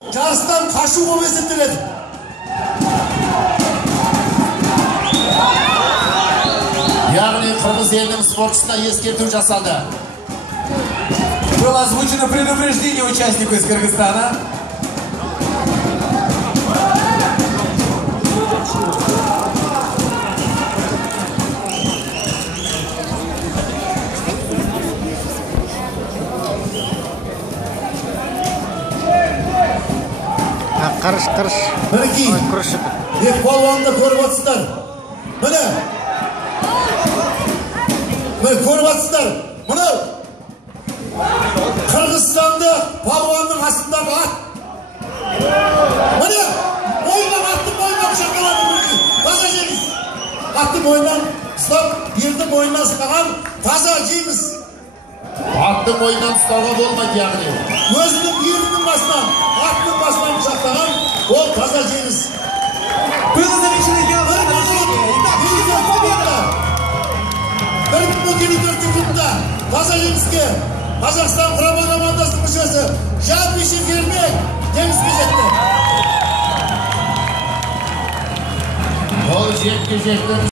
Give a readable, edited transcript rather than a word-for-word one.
Жарыстан қашу болып есептеледі. Яғни қырғыз елінің спортшысына ескерту жасалды. Было озвучено предупреждение участнику из Кыргызстана. Қарыш. Мінекей, ек балуанды көріп отырсыздар. Міне көріп отырсыздар. Міне Қырғызстанды балуанның астындағы ат. Міне аттың мойнынан шақалады. Таза жеңіз. Аттың мойнынан ұстап, елді мойнынан ұстаған таза жеңіз. Аттың мойнынан ұстауға болмайды яғни. Өзінің ерінің басынан, аттың басынан ұшақтаған ол таза жеңіз. Было замечено дело награждения. Итак, победа! 1.54 секундта таза жеңіске Қазақстан құрама командасының мүшесі Жапишев Ермек жеңіске жетті. Ол жекпе-жектің